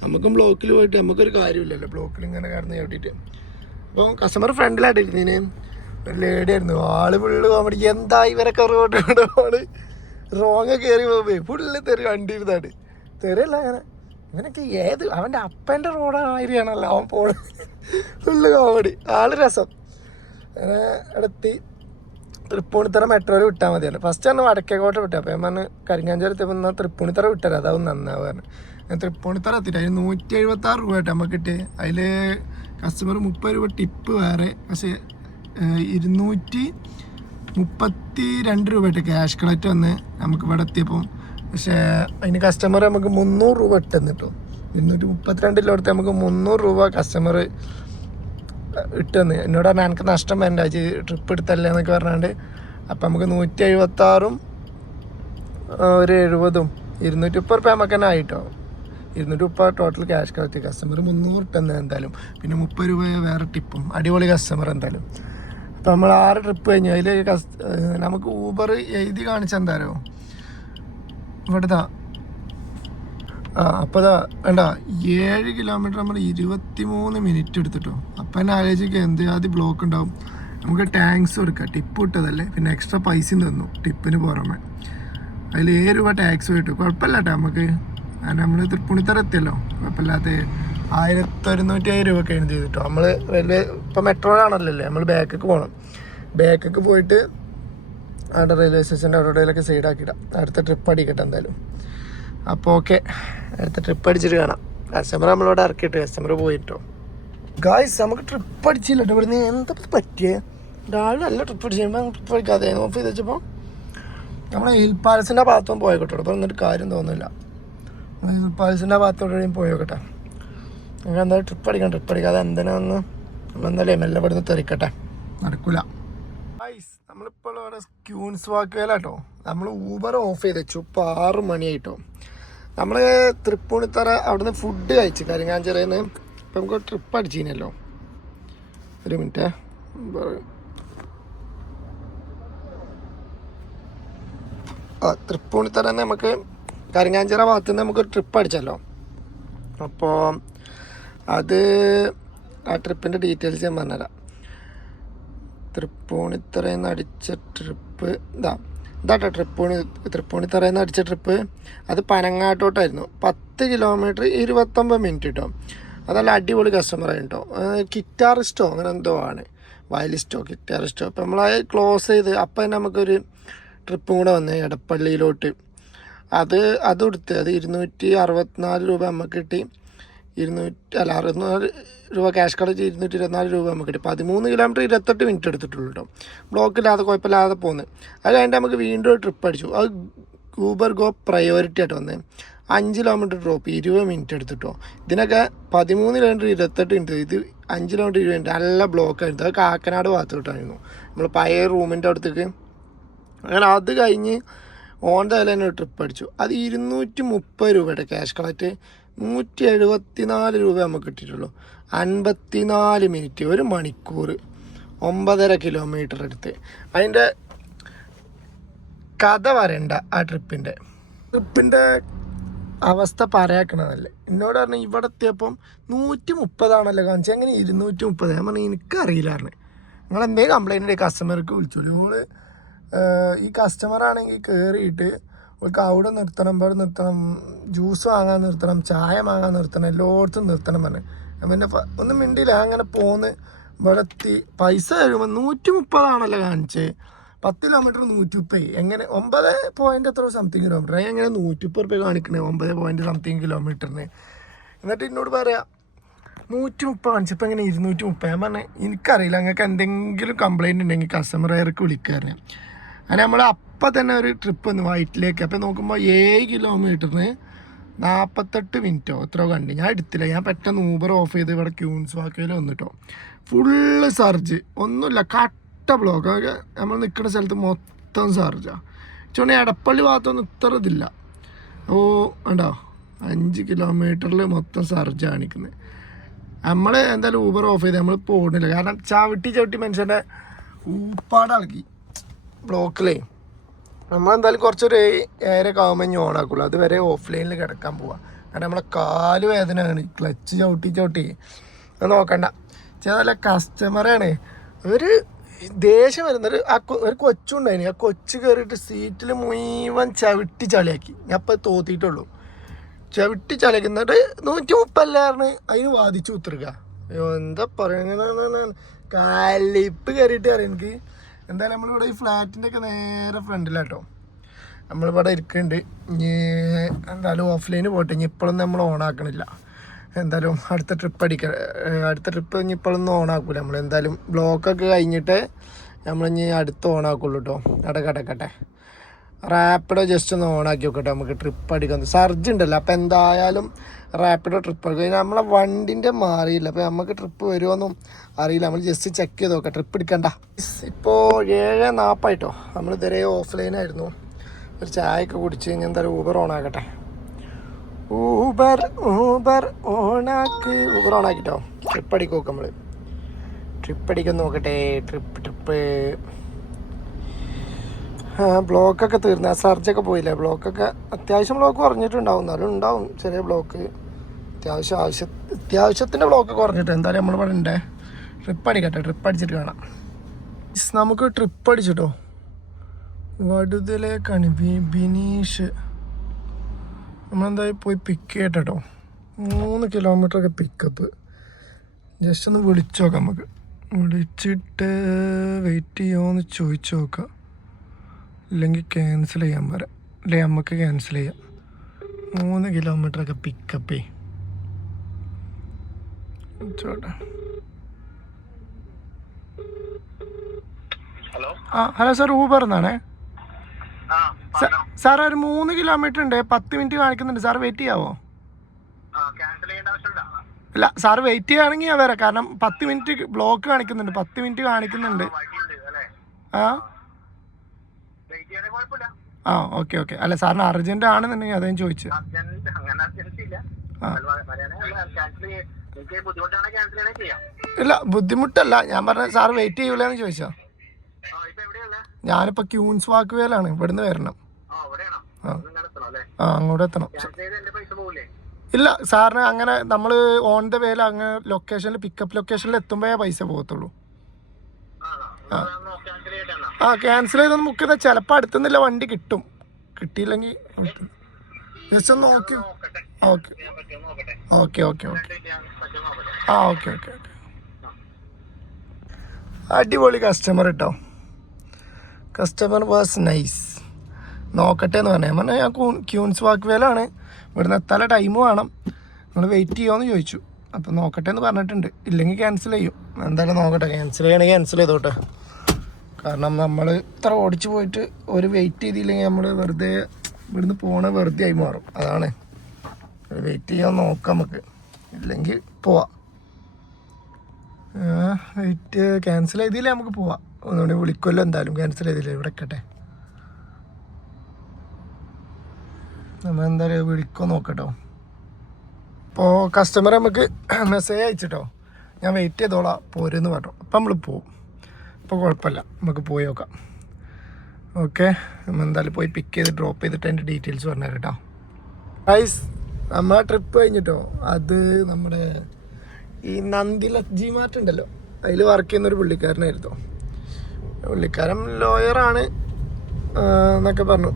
നമുക്കും ബ്ലോക്കിൽ പോയിട്ട് നമുക്കൊരു കാര്യമില്ലല്ലോ ബ്ലോക്കിൽ ഇങ്ങനെ കിടന്ന് ചവിട്ടിയിട്ട് അപ്പോൾ കസ്റ്റമർ ഫ്രണ്ടിലായിട്ട് ഇരുന്നതിന് ഒരു ലേഡി ആയിരുന്നു. ആൾ ഫുള്ള് കോമഡി എന്താ ഇവരൊക്കെ റോഡ് ആൾ റോങ് കയറി പോകുമ്പോൾ ഫുള്ള് തെറി വണ്ടി ഇരുന്നാട് തെറിയല്ല അങ്ങനെ. ഇവനൊക്കെ ഏത് അവന്റെ അപ്പന്റെ റോഡായിരിക്കണല്ലോ അവൻ പോണത്. ഫുള്ള് കോമഡി ആൾ രസം. അങ്ങനെ അടുത്തി തൃപ്പൂണിത്തറ മെട്രോയിൽ വിട്ടാൽ മതിയല്ലോ. ഫസ്റ്റ് ആണ് വടക്കേക്കോട്ട വിട്ടു അപ്പോൾ ഞാൻ പറഞ്ഞു കരിങ്ങാഞ്ചേരി എത്തിയപ്പോൾ എന്നാൽ തൃപ്പൂണിത്തറ വിട്ടരാ അതാവും നന്നാവുക പറഞ്ഞു. ഞാൻ തൃപ്പൂണിത്തറ എത്തിയിട്ട് അതിന് നൂറ്റി എഴുപത്തി ആറ് രൂപ കേട്ടോ നമുക്ക് കിട്ടി അതിൽ കസ്റ്റമർ മുപ്പത് രൂപ ടിപ്പ് വേറെ. പക്ഷേ ഇരുന്നൂറ്റി മുപ്പത്തി രണ്ട് രൂപ ഇട്ട് ക്യാഷ് കളക്ട് വന്ന് നമുക്ക് ഇവിടെ എത്തിയപ്പം പക്ഷേ അതിന് കസ്റ്റമർ നമുക്ക് മുന്നൂറ് രൂപ ഇട്ടെന്ന് കേട്ടോ. ഇരുന്നൂറ്റി മുപ്പത്തിരണ്ടിലോടത്ത് നമുക്ക് മുന്നൂറ് രൂപ കസ്റ്റമർ ഇട്ടെന്ന്. എന്നോട് പറഞ്ഞാൽ എനിക്ക് നഷ്ടം വേണ്ട അജി ട്രിപ്പ് എടുത്തല്ലേ എന്നൊക്കെ പറഞ്ഞാണ്ട് അപ്പം നമുക്ക് നൂറ്റി എഴുപത്താറും ഒരു എഴുപതും ഇരുന്നൂറ്റി മുപ്പത് റുപ്യ നമുക്ക് തന്നെ ആയിട്ടോ. ഇരുന്നൂറ്റി മുപ്പത് ടോട്ടൽ ക്യാഷ് കളക്ട് കസ്റ്റമർ മുന്നൂറ് റുപ്യ തന്നെ എന്തായാലും. പിന്നെ മുപ്പത് രൂപ വേറെ ടിപ്പും അടിപൊളി കസ്റ്റമർ എന്തായാലും. അപ്പം നമ്മൾ ആറ് ട്രിപ്പ് കഴിഞ്ഞു. അതിൽ നമുക്ക് ഊബർ എഴുതി കാണിച്ച ഇവിടെ ഇവിടുത്തെ ആ അപ്പോൾ അതാ വേണ്ട ഏഴ് കിലോമീറ്റർ നമ്മൾ ഇരുപത്തി മൂന്ന് മിനിറ്റ് എടുത്തിട്ടോ. അപ്പം എന്നെ ആലോചിക്കുക എന്ത് ആദ്യം ബ്ലോക്ക് ഉണ്ടാവും? നമുക്ക് ടാങ്ക്സ് കൊടുക്കാം. ടിപ്പ് ഇട്ടതല്ലേ? പിന്നെ എക്സ്ട്രാ പൈസയും തന്നു ടിപ്പിന് പുറമെ. അതിൽ ഏഴ് രൂപ ടാക്സ് പോയിട്ടു കുഴപ്പമില്ല കേട്ടോ നമുക്ക് കാരണം നമ്മൾ തൃപ്പൂണിത്തറ എത്തിയല്ലോ. കുഴപ്പമില്ലാത്ത ആയിരത്തി ഒരുന്നൂറ്റി അയ്യായിരം രൂപ കഴിഞ്ഞ് ചെയ്തിട്ടോ. നമ്മൾ വലിയ ഇപ്പം ആണല്ലേ നമ്മൾ ബാക്കൊക്കെ പോകണം ബാക്കൊക്കെ പോയിട്ട് അവിടെ റെയിൽവേ സ്റ്റേഷന്റെ അവിടെ ഇവിടെയൊക്കെ സൈഡാക്കിയിടാം അടുത്ത ട്രിപ്പ് അടിക്കട്ടെ എന്തായാലും. അപ്പോൾ ഓക്കെ. അടുത്ത ട്രിപ്പ് അടിച്ചിട്ട് കാണാം. കസ്റ്റമർ നമ്മളോട് ഇറക്കിയിട്ട് കസ്റ്റമർ പോയിട്ടോ. ഗായ്സ് നമുക്ക് ട്രിപ്പ് അടിച്ചില്ല കേട്ടോ ഇവിടുന്ന് എന്താ പറ്റിയേ? രാവിലെ നല്ല ട്രിപ്പ് അടിച്ചു. ട്രിപ്പ് അടിക്കാതെ ഓഫ് ചെയ്ത് വെച്ചപ്പോൾ നമ്മുടെ ഹിൽ പാലസിന്റെ ഭാഗത്തും കേട്ടോ. അപ്പോൾ എന്നിട്ട് കാര്യം തോന്നുന്നില്ല. ഹിൽ പാലസിന്റെ ഭാഗത്തോടെയും പോയേക്കട്ടെ നിങ്ങൾ എന്തായാലും ട്രിപ്പ് അടിക്കണം ട്രിപ്പ് അടിക്കാതെ എന്തിനാന്ന് നമ്മളെന്തായാലും മെല്ലെ ഇവിടുന്ന് തെറിക്കട്ടെ. നടക്കില്ല ഗൈസ് നമ്മളിപ്പോൾ ഇവിടെ ക്യൂൻസ് വാക്കുവേലാട്ടോ നമ്മൾ ഊബർ ഓഫ് ചെയ്ത് വെച്ചു. ഇപ്പോൾ ആറ് മണിയായിട്ടോ നമ്മൾ തൃപ്പൂണിത്തറ അവിടുന്ന് ഫുഡ് കഴിച്ചു കരിങ്ങാഞ്ചിറയിൽ നിന്ന് ഇപ്പം നമുക്ക് ട്രിപ്പ് അടിച്ചിനല്ലോ. ഒരു മിനിറ്റ് ആ തൃപ്പൂണിത്തറ നമുക്ക് കരിങ്ങാഞ്ചിറ ഭാഗത്ത് നിന്ന് നമുക്ക് ട്രിപ്പ് അടിച്ചല്ലോ. അപ്പോൾ അത് ആ ട്രിപ്പിന്റെ ഡീറ്റെയിൽസ് ഞാൻ പറഞ്ഞുതരാം. തൃപ്പൂണിത്തറയിൽ നിന്ന് അടിച്ച ട്രിപ്പ് ഇതാ ഇതാട്ടോ തൃപ്പൂണി തൃപ്പൂണിത്തറയിൽ നിന്ന് അടിച്ച ട്രിപ്പ്. അത് പനങ്ങാട്ടോട്ടായിരുന്നു. പത്ത് കിലോമീറ്റർ ഇരുപത്തൊമ്പത് മിനിറ്റ് കിട്ടും അതല്ല അടിപൊളി കസ്റ്റമർ കേട്ടോ കിറ്റാറിസ്റ്റോ അങ്ങനെ എന്തോ ആണ്. വയലിസ്റ്റോ കിറ്റാറിസ്റ്റോ അപ്പോൾ നമ്മളത് ക്ലോസ് ചെയ്ത് അപ്പം തന്നെ നമുക്കൊരു ട്രിപ്പും കൂടെ വന്ന് എടപ്പള്ളിയിലോട്ട്. അത് അത് കൊടുത്ത് അത് ഇരുന്നൂറ്റി അറുപത്തിനാല് രൂപ നമുക്ക് കിട്ടി. ഇരുന്നൂറ്റി അല്ല അറുന്നൂറ് രൂപ ക്യാഷ് കളക്ട് ഇരുന്നൂറ്റി ഇരുപത്തിനാല് രൂപ നമുക്ക് കിട്ടും. പതിമൂന്ന് കിലോമീറ്റർ ഇരുപത്തെട്ട് മിനിറ്റ് എടുത്തിട്ടുള്ളൂ കേട്ടോ ബ്ലോക്കില്ലാതെ കുഴപ്പമില്ലാതെ പോകുന്നത് അത് കഴിഞ്ഞിട്ട് നമുക്ക് വീണ്ടും ഒരു ട്രിപ്പ് അടിച്ചു. അത് ഊബർ ഗോ പ്രയോറിറ്റി ആയിട്ട് വന്നത് അഞ്ച് കിലോമീറ്റർ ഡ്രോപ്പ് ഇരുപത് മിനിറ്റ് എടുത്തിട്ടോ. ഇതിനൊക്കെ പതിമൂന്ന് കിലോമീറ്റർ ഇരുപത്തെട്ട് മിനിറ്റ് ഇത് അഞ്ച് കിലോമീറ്റർ ഇരുപത് മിനിറ്റ് നല്ല ബ്ലോക്ക് ആയിരുന്നു. അത് കാക്കനാട് ഭാഗത്തോട്ടായിരുന്നു. നമ്മൾ പഴയ റൂമിന്റെ അടുത്തേക്ക് അങ്ങനെ അത് കഴിഞ്ഞ് ഓൺ ദ തന്നെ ട്രിപ്പ് അടിച്ചു. അത് ഇരുന്നൂറ്റി മുപ്പത് രൂപയുടെ ക്യാഷ് കളക്ട് നൂറ്റി എഴുപത്തി നാല് രൂപ നമുക്ക് കിട്ടിയിട്ടുള്ളൂ. അൻപത്തിനാല് മിനിറ്റ് ഒരു മണിക്കൂർ ഒമ്പതര കിലോമീറ്റർ എടുത്ത്. അതിന്റെ കഥ പറയണ്ട ആ ട്രിപ്പിന്റെ ട്രിപ്പിന്റെ അവസ്ഥ പറയാക്കണതല്ലേ. എന്നോട് പറഞ്ഞു ഇവിടെ എത്തിയപ്പം നൂറ്റി മുപ്പതാണല്ലോ കാണിച്ചത്. എങ്ങനെ ഇരുന്നൂറ്റി മുപ്പത് ഞാൻ പറഞ്ഞു എനിക്കറിയില്ലായിരുന്നു നിങ്ങൾ എന്തേ ഉണ്ടെങ്കിൽ കസ്റ്റമർക്ക് വിളിച്ചോളൂ ഈ കസ്റ്റമർ ആണെങ്കിൽ കയറിയിട്ട് അവർക്ക് അവിടെ നിർത്തണം ഇവിടെ നിർത്തണം ജ്യൂസ് വാങ്ങാൻ നിർത്തണം ചായ വാങ്ങാൻ നിർത്തണം എല്ലായിടത്തും നിർത്തണം പറഞ്ഞു. പിന്നെ ഒന്നും മിണ്ടിയില്ല അങ്ങനെ പോന്ന് ഇവിടെ എത്തി. പൈസ തരുമ്പോൾ നൂറ്റി മുപ്പതാണല്ലോ കാണിച്ചത് പത്ത് കിലോമീറ്റർ നൂറ്റി മുപ്പത് എങ്ങനെ? ഒമ്പത് പോയിന്റ് എത്ര സംതിങ് കിലോമീറ്റർ എങ്ങനെ നൂറ്റി മുപ്പത് റുപ്യ കാണിക്കണേ ഒമ്പത് പോയിന്റ് സംതിങ് കിലോമീറ്ററിന് എന്നിട്ട് എന്നോട് പറയാം നൂറ്റി മുപ്പത് കാണിച്ചപ്പോൾ എങ്ങനെ ഇരുന്നൂറ്റി മുപ്പത് ഞാൻ പറഞ്ഞു എനിക്കറിയില്ല നിങ്ങൾക്ക് എന്തെങ്കിലും കംപ്ലയിന്റ് ഉണ്ടെങ്കിൽ കസ്റ്റമർ കെയർക്ക് വിളിക്കാറ് അങ്ങനെ നമ്മൾ അപ്പം തന്നെ ഒരു ട്രിപ്പ് വന്നു വൈറ്റിലേക്ക് അപ്പം നോക്കുമ്പോൾ ഏഴ് കിലോമീറ്ററിന് നാൽപ്പത്തെട്ട് മിനിറ്റോ എത്രയോ കണ്ട്. ഞാൻ എടുത്തില്ല. ഞാൻ പെട്ടെന്ന് ഊബർ ഓഫ് ചെയ്ത് ഇവിടെ ക്യൂൻസ് വാക്കയിൽ വന്നിട്ടോ. ഫുള്ള് സർജ് ഒന്നുമില്ല. കട്ട ബ്ലോക്ക് നമ്മൾ നിൽക്കുന്ന സ്ഥലത്ത് മൊത്തം സർജാണ് ചുണ എടപ്പള്ളി ഭാഗത്തൊന്നും ഇത്ര ഇതില്ല. ഓ ഉണ്ടോ അഞ്ച് കിലോമീറ്ററിൽ മൊത്തം സർജ് കാണിക്കുന്നത് നമ്മൾ എന്തായാലും ഊബർ ഓഫ് ചെയ്ത് നമ്മൾ പോകുന്നില്ല കാരണം ചവിട്ടി ചവിട്ടി മനുഷ്യന്റെ ഊപ്പാട് ഇളക്കി ബ്ലോക്കിലേ. നമ്മളെന്തായാലും കുറച്ചൊരു ഏറെ ആകുമ്പോൾ ഓണാക്കുള്ളൂ. അതുവരെ ഓഫ്ലൈനിൽ കിടക്കാൻ പോവാം. കാരണം നമ്മളെ കാൽ വേദനയാണ്. ക്ലച്ച് ചവിട്ടി ചവിട്ടി. അത് നോക്കണ്ട. ചില കസ്റ്റമറാണ് ഒരു ദേഷ്യം വരുന്നൊരു ആ ഒരു കൊച്ചുണ്ടായിന്. ആ കൊച്ച് കയറിയിട്ട് സീറ്റിൽ മുഴുവൻ ചവിട്ടി ചളിയാക്കി. ഞാൻ ഇപ്പം തോത്തിയിട്ടുള്ളൂ. ചവിട്ടി ചളിക്കുന്നിട്ട് നൂറ്റി മുപ്പല്ലാറിന് അതിന് വാദിച്ചു ഉത്തരുക എന്താ പറയുന്നത് കലിപ്പ് കയറിയിട്ട് അറിയാം എനിക്ക്. എന്തായാലും നമ്മളിവിടെ ഈ ഫ്ലാറ്റിന്റെ ഒക്കെ നേരെ ഫ്രണ്ടിലാട്ടോ. നമ്മളിവിടെ ഇരിക്കുന്നുണ്ട്. ഇനി എന്തായാലും ഓഫ്ലൈന് പോട്ടെ. ഇനി ഇപ്പോഴൊന്നും നമ്മൾ ഓണാക്കണില്ല എന്തായാലും അടുത്ത ട്രിപ്പ് അടിക്ക അടുത്ത ട്രിപ്പ് ഇനി ഇപ്പോഴൊന്നും ഓണാക്കൂല നമ്മൾ. എന്തായാലും ബ്ലോക്കൊക്കെ കഴിഞ്ഞിട്ട് നമ്മളിനി അടുത്ത് ഓണാക്കുള്ളൂ കേട്ടോ അവിടെ കിടക്കട്ടെ. റാപ്പിഡോ ജസ്റ്റ് ഒന്ന് ഓണാക്കി നോക്കട്ടെ. നമുക്ക് ട്രിപ്പ് അടിക്കാൻ. സർജ് ഉണ്ടല്ലോ. അപ്പം എന്തായാലും റാപ്പിഡോ ട്രിപ്പ് അടിക്കും നമ്മളെ വണ്ടിന്റെ മാറിയില്ല. അപ്പം നമുക്ക് ട്രിപ്പ് വരുമോന്നും അറിയില്ല. നമ്മൾ ജസ്റ്റ് ചെക്ക് ചെയ്ത് നോക്കാം. ട്രിപ്പ് എടുക്കണ്ട. ഇപ്പോൾ ഏഴ് നാൽപ്പായിട്ടോ നമ്മൾ ഇതുവരെ ഓഫ്ലൈനായിരുന്നു ഒരു ചായയൊക്കെ കുടിച്ച് കഴിഞ്ഞാൽ എന്തായാലും ഊബർ ഓണാക്കട്ടെ ഊബർ ഊബർ ഓണാക്കി ഊബർ ഓണാക്കിട്ടോ ട്രിപ്പ് അടിക്കും നോക്കാം നമ്മൾ ട്രിപ്പ് അടിക്കാൻ നോക്കട്ടെ. ട്രിപ്പ് ട്രിപ്പ് ബ്ലോക്കൊക്കെ തീർന്നു. ആ സർജൊക്കെ പോയില്ലേ? ബ്ലോക്കൊക്കെ അത്യാവശ്യം ബ്ലോക്ക് കുറഞ്ഞിട്ടുണ്ടാവും. എന്നാലും ഉണ്ടാവും ചെറിയ ബ്ലോക്ക്. അത്യാവശ്യം ആവശ്യ അത്യാവശ്യത്തിന്റെ ബ്ലോക്ക് കുറഞ്ഞിട്ട് എന്തായാലും നമ്മൾ ഇവിടെ ഉണ്ടേ ട്രിപ്പ് അടിക്കട്ടെ. ട്രിപ്പ് അടിച്ചിട്ട് കാണാം. നമുക്ക് ട്രിപ്പ് അടിച്ചിട്ടോ? വടുതലേക്കാണ്. ബിനീഷ് നമ്മളെന്തായാലും പോയി പിക്ക് ചെയ്യട്ടോ മൂന്ന് കിലോമീറ്റർ ഒക്കെ പിക്കപ്പ് ജസ്റ്റ് ഒന്ന് വിളിച്ചു നോക്കാം നമുക്ക്. വിളിച്ചിട്ട് വെയിറ്റ് ചെയ്യുമോ എന്ന് ചോദിച്ചു നോക്കാം. ഇല്ലെങ്കിൽ ക്യാൻസൽ ചെയ്യാൻ പറയാം അല്ലെ നമുക്ക് ക്യാൻസൽ ചെയ്യാം. മൂന്ന് കിലോമീറ്റർ ഒക്കെ പിക്കപ്പേ ചോട്ടെ ആ ഹലോ സാർ ഊബർ എന്നാണേ സാർ ഒരു മൂന്ന് കിലോമീറ്റർ ഉണ്ട്. പത്ത് മിനിറ്റ് കാണിക്കുന്നുണ്ട്. സാർ വെയിറ്റ് ചെയ്യാവോ? ഇല്ല സാർ വെയിറ്റ് ചെയ്യുകയാണെങ്കിൽ ഞാൻ വരാം. കാരണം പത്ത് മിനിറ്റ് ബ്ലോക്ക് കാണിക്കുന്നുണ്ട്. പത്ത് മിനിറ്റ് കാണിക്കുന്നുണ്ട്. ആ? ആ ഓക്കെ ഓക്കെ. അല്ല സാറിന് അർജന്റ് ആണെന്നുണ്ടെങ്കിൽ അതേ ചോദിച്ചു ഇല്ല. ബുദ്ധിമുട്ടല്ല. ഞാൻ പറഞ്ഞ സാർ വെയിറ്റ് ചെയ്യൂലെന്ന് ചോദിച്ചോ ഞാനിപ്പോ ക്യൂൻസ് വാക്ക് വേലാണ് ഇവിടുന്ന് വരണം. ആ അങ്ങോട്ട് എത്തണം. ഇല്ല സാറിന് അങ്ങനെ നമ്മൾ ഓൺ ദ വേല അങ്ങനെ ലൊക്കേഷനിൽ പിക്കപ്പ് ലൊക്കേഷനിൽ എത്തുമ്പോഴേ പൈസ പോകത്തുള്ളൂ. ആ ആ ക്യാൻസൽ ചെയ്തൊന്ന് ബുക്ക് ചെയ്താൽ ചിലപ്പോൾ അടുത്തുനിന്നില്ല വണ്ടി കിട്ടും. കിട്ടിയില്ലെങ്കിൽ ജസ്റ്റ് ഒന്ന് നോക്കി. ഓക്കെ. Okay okay okay. ആ ഓക്കെ ഓക്കെ ഓക്കെ. അടിപൊളി കസ്റ്റമർ കേട്ടോ കസ്റ്റമർ വാസ് നൈസ് നോക്കട്ടെ എന്ന് പറഞ്ഞാൽ പറഞ്ഞാൽ ഞാൻ ക്യൂ- ക്യൂൻസ് വാക്ക് വേലാണ് ഇവിടുന്ന് എത്താൻ ടൈം വേണം. നിങ്ങൾ വെയിറ്റ് ചെയ്യുമോയെന്ന് ചോദിച്ചു. അപ്പോൾ നോക്കട്ടെ എന്ന് പറഞ്ഞിട്ടുണ്ട്. ഇല്ലെങ്കിൽ ക്യാൻസൽ ചെയ്യും. എന്തായാലും നോക്കട്ടെ. ക്യാൻസൽ ചെയ്യണമെങ്കിൽ ക്യാൻസൽ ചെയ്തോട്ടെ. കാരണം നമ്മൾ ഇത്ര ഓടിച്ചു പോയിട്ട് ഒരു വെയിറ്റ് ചെയ്തില്ലെങ്കിൽ നമ്മൾ വെറുതെ ഇവിടുന്ന് പോണ വെറുതെ ആയി മാറും. അതാണ്. വെയിറ്റ് ചെയ്യാൻ നോക്കാം നമുക്ക്. ഇല്ലെങ്കിൽ പോവാം. വെയിറ്റ് ക്യാൻസൽ ചെയ്തില്ലേ നമുക്ക് പോവാം. ഒന്നുകൂടി വിളിക്കുമല്ലോ എന്തായാലും ക്യാൻസൽ ചെയ്തില്ലേ? ഇവിടെ ഇക്കട്ടെ നമ്മൾ എന്തായാലും വിളിക്കോ നോക്കട്ടോ. ഇപ്പോൾ കസ്റ്റമർ നമുക്ക് മെസ്സേജ് അയച്ചിട്ടോ. ഞാൻ വെയിറ്റ് ചെയ്തോളാം. പോരെന്ന് പറഞ്ഞു. അപ്പം നമ്മൾ പോവും. അപ്പോൾ കുഴപ്പമില്ല. നമുക്ക് പോയി നോക്കാം. ഓക്കെ. നമ്മൾ എന്തായാലും പോയി പിക്ക് ചെയ്ത് ഡ്രോപ്പ് ചെയ്തിട്ട് അതിന്റെ ഡീറ്റെയിൽസ് പറഞ്ഞു കേട്ടോ. ഗൈസ് നമ്മളെ ട്രിപ്പ് കഴിഞ്ഞിട്ടോ? അത് നമ്മുടെ ഈ നന്ദി ലജ്ജി മാർട്ട് ഉണ്ടല്ലോ. അതിൽ വർക്ക് ചെയ്യുന്ന ഒരു പുള്ളിക്കാരനായിരുന്നു. പുള്ളിക്കാരൻ ലോയറാണ് എന്നൊക്കെ പറഞ്ഞു.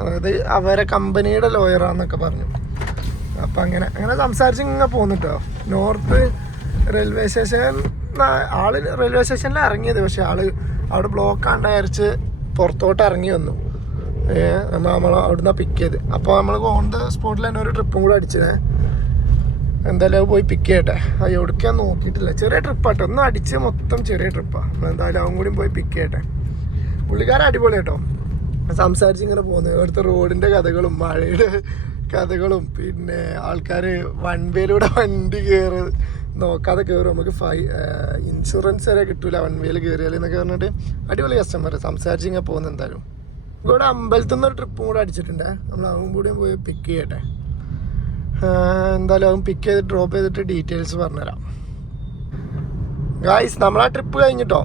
അതായത് അവരെ കമ്പനിയുടെ ലോയറാന്നൊക്കെ പറഞ്ഞു. അപ്പം അങ്ങനെ അങ്ങനെ സംസാരിച്ച് ഇങ്ങനെ പോന്നിട്ടോ നോർത്ത് റെയിൽവേ സ്റ്റേഷൻ ആൾ റെയിൽവേ സ്റ്റേഷനിൽ ഇറങ്ങിയത്. പക്ഷെ ആൾ അവിടെ ബ്ലോക്ക് ആണ്ടായിരിച്ച് പുറത്തോട്ട് ഇറങ്ങി വന്നു. നമ്മൾ നമ്മൾ അവിടുന്ന് പിക്ക് ചെയ്ത്. അപ്പോൾ നമ്മൾ ഓൺ ദ സ്പോട്ടിൽ തന്നെ ഒരു ട്രിപ്പും കൂടെ അടിച്ചിനെ എന്തായാലും പോയി പിക്ക് ചെയ്യട്ടെ. അത് എവിടേക്കാൻ നോക്കിയിട്ടില്ല. ചെറിയ ട്രിപ്പാട്ടെ ഒന്ന് അടിച്ച് മൊത്തം ചെറിയ ട്രിപ്പാണ് എന്തായാലും അവൻ കൂടി പോയി പിക്ക് ചെയ്യട്ടെ. പുള്ളിക്കാരൻ അടിപൊളി കേട്ടോ. സംസാരിച്ച് ഇങ്ങനെ പോകുന്നത് ഇവിടുത്തെ റോഡിന്റെ കഥകളും മഴയുടെ കഥകളും. പിന്നെ ആൾക്കാർ വൺ വേയിലൂടെ വണ്ടി കയറി നോക്കാതെ കയറും നമുക്ക് ഫൈ ഇൻഷുറൻസ് വരെ കിട്ടൂല. വൺ വേയിൽ കയറിയാൽ എന്നൊക്കെ പറഞ്ഞിട്ട് അടിപൊളി കസ്റ്റമർ സംസാരിച്ച് ഇങ്ങനെ പോകുന്നത് എന്തായാലും. ഇവിടെ അമ്പലത്തിൽ നിന്ന് ഒരു ട്രിപ്പും കൂടെ അടിച്ചിട്ടുണ്ട്. നമ്മൾ അവൻ കൂടിയും പോയി പിക്ക് ചെയ്യട്ടെ. എന്തായാലും അവൻ പിക്ക് ചെയ്ത് ഡ്രോപ്പ് ചെയ്തിട്ട് ഡീറ്റെയിൽസ് പറഞ്ഞുതരാം. ഗായ്സ് നമ്മളാ ട്രിപ്പ് കഴിഞ്ഞിട്ടോ?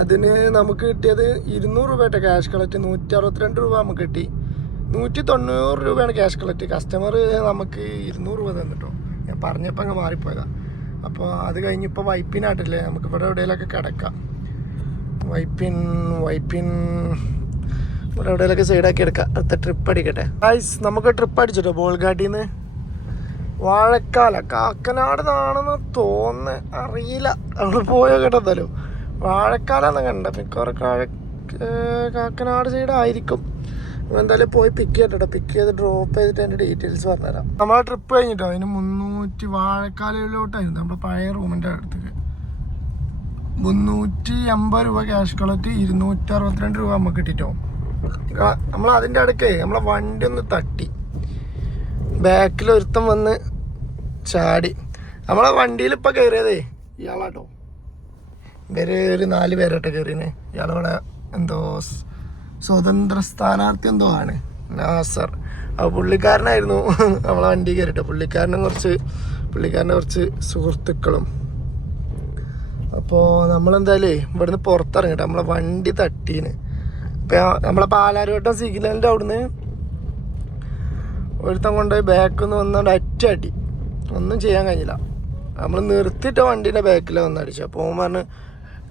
അതിന് നമുക്ക് കിട്ടിയത് ഇരുന്നൂറ് രൂപയുടെ ക്യാഷ് കളക്ട് നൂറ്റി അറുപത്തിരണ്ട് രൂപ നമുക്ക് കിട്ടി. നൂറ്റി തൊണ്ണൂറ് രൂപയാണ് ക്യാഷ് കളക്ട് കസ്റ്റമർ നമുക്ക് ഇരുന്നൂറ് രൂപ തന്നിട്ടോ ഞാൻ പറഞ്ഞപ്പോൾ അങ്ങ് മാറിപ്പോയതാ. അപ്പോൾ അത് കഴിഞ്ഞ് ഇപ്പോൾ വൈപ്പിനായിട്ടില്ലേ നമുക്ക് ഇവിടെ എവിടെയെങ്കിലൊക്കെ കിടക്കാം. വൈപ്പിൻ വൈപ്പിൻ ഇവിടെ എവിടെയെങ്കിലൊക്കെ സൈഡാക്കി എടുക്കാം. അടുത്ത ട്രിപ്പ് അടിക്കട്ടെ. ഐസ് നമുക്ക് ട്രിപ്പ് അടിച്ചിട്ടോ? ബോൾഗാട്ടിൽ നിന്ന് വാഴക്കാല കാക്കനാട് നിന്നാണെന്ന് തോന്നുന്നു. അറിയില്ല. അവിടെ പോയോ കേട്ടോ വാഴക്കാലാന്ന് കണ്ട. മിക്കവാറും കാഴ കാക്കനാട് സൈഡ് ആയിരിക്കും. നമ്മൾ എന്തായാലും പോയി പിക്ക് ചെയ്തിട്ടോ പിക്ക് ചെയ്ത് ഡ്രോപ്പ് ചെയ്തിട്ട് അതിന്റെ ഡീറ്റെയിൽസ് പറഞ്ഞുതരാം. നമ്മളെ ട്രിപ്പ് കഴിഞ്ഞിട്ടോ? അതിന് മുന്നൂറ്റി വാഴക്കാലയിലോട്ടായിരുന്നു. നമ്മുടെ പഴയ റൂമിന്റെ അടുത്തേക്ക് മുന്നൂറ്റി എൺപത് രൂപ ക്യാഷ് കളക്ട് ഇരുന്നൂറ്റി അറുപത്തിരണ്ട് രൂപ നമുക്ക് കിട്ടിട്ടോ? നമ്മൾ അതിന്റെ അടുക്കേ നമ്മളെ വണ്ടി ഒന്ന് തട്ടി. ബാക്കിൽ ഒരുത്തം വന്ന് ചാടി. നമ്മളെ വണ്ടിയിൽ ഇപ്പൊ കയറിയതേ ഇയാളാട്ടോ. ഇവർ ഒരു നാല് പേരട്ടെ കയറിയേ ഇയാളിവിടെ എന്തോ സ്വതന്ത്ര സ്ഥാനാർത്ഥി എന്തോ ആണ് നാസർ. ആ പുള്ളിക്കാരനായിരുന്നു. നമ്മളെ വണ്ടി കയറിട്ട് പുള്ളിക്കാരനും കുറച്ച് പുള്ളിക്കാരന്റെ കുറച്ച് സുഹൃത്തുക്കളും. അപ്പോൾ നമ്മളെന്തായാലേ ഇവിടുന്ന് പുറത്തിറങ്ങിട്ട്. നമ്മളെ വണ്ടി തട്ടീന് അപ്പോൾ നമ്മളെ പാലാരിവട്ടം സിഗ്നലിന്റെ അവിടുന്ന് ഒരുത്തം കൊണ്ടുപോയി ബാക്കിൽ നിന്ന് വന്നുകൊണ്ട് അറ്റ അടി ഒന്നും ചെയ്യാൻ കഴിഞ്ഞില്ല. നമ്മൾ നിർത്തിയിട്ട് വണ്ടീന്റെ ബാക്കിൽ വന്നടിച്ചു അപ്പോൾ പറഞ്ഞ്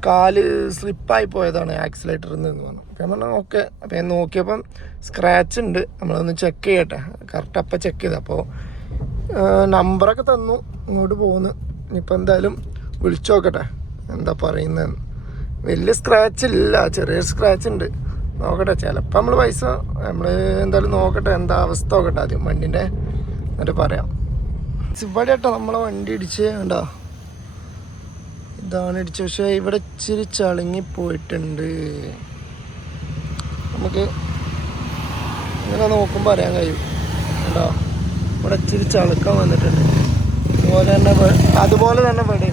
കാൽ സ്ലിപ്പായി പോയതാണ് ആക്സിലേറ്ററിൽ നിന്ന് പറഞ്ഞു. അപ്പം പറഞ്ഞു ഓക്കെ. അപ്പം ഞാൻ നോക്കിയപ്പം സ്ക്രാച്ച് ഉണ്ട്. നമ്മളൊന്ന് ചെക്ക് ചെയ്യട്ടെ. കറക്റ്റ് അപ്പം ചെക്ക് ചെയ്ത് അപ്പോൾ നമ്പറൊക്കെ തന്നു. ഇങ്ങോട്ട് പോകുന്നു ഇനിയിപ്പോൾ എന്തായാലും വിളിച്ചു നോക്കട്ടെ. എന്താ പറയുന്നതെന്ന്. വലിയ സ്ക്രാച്ച് ഇല്ല. ചെറിയൊരു സ്ക്രാച്ച് ഉണ്ട്. നോക്കട്ടെ. ചിലപ്പോൾ നമ്മൾ പൈസ നമ്മൾ എന്തായാലും നോക്കട്ടെ. എന്താ അവസ്ഥ നോക്കട്ടെ ആദ്യം. വണ്ടിന്റെ എന്നിട്ട് പറയാം. ഇവിടെ കേട്ടോ നമ്മളെ വണ്ടി ഇടിച്ച് കണ്ടോ? ഇതാണ് ഇടിച്ച പക്ഷേ ഇവിടെ ഇച്ചിരി ചളിങ്ങി പോയിട്ടുണ്ട്. നമുക്ക് ഇങ്ങനെ നോക്കുമ്പോൾ അറിയാൻ കഴിയും. കേട്ടോ ഇവിടെ ഇച്ചിരി ചളുക്കം വന്നിട്ടുണ്ട്. അതുപോലെ തന്നെ അതുപോലെ തന്നെ ഇവിടെ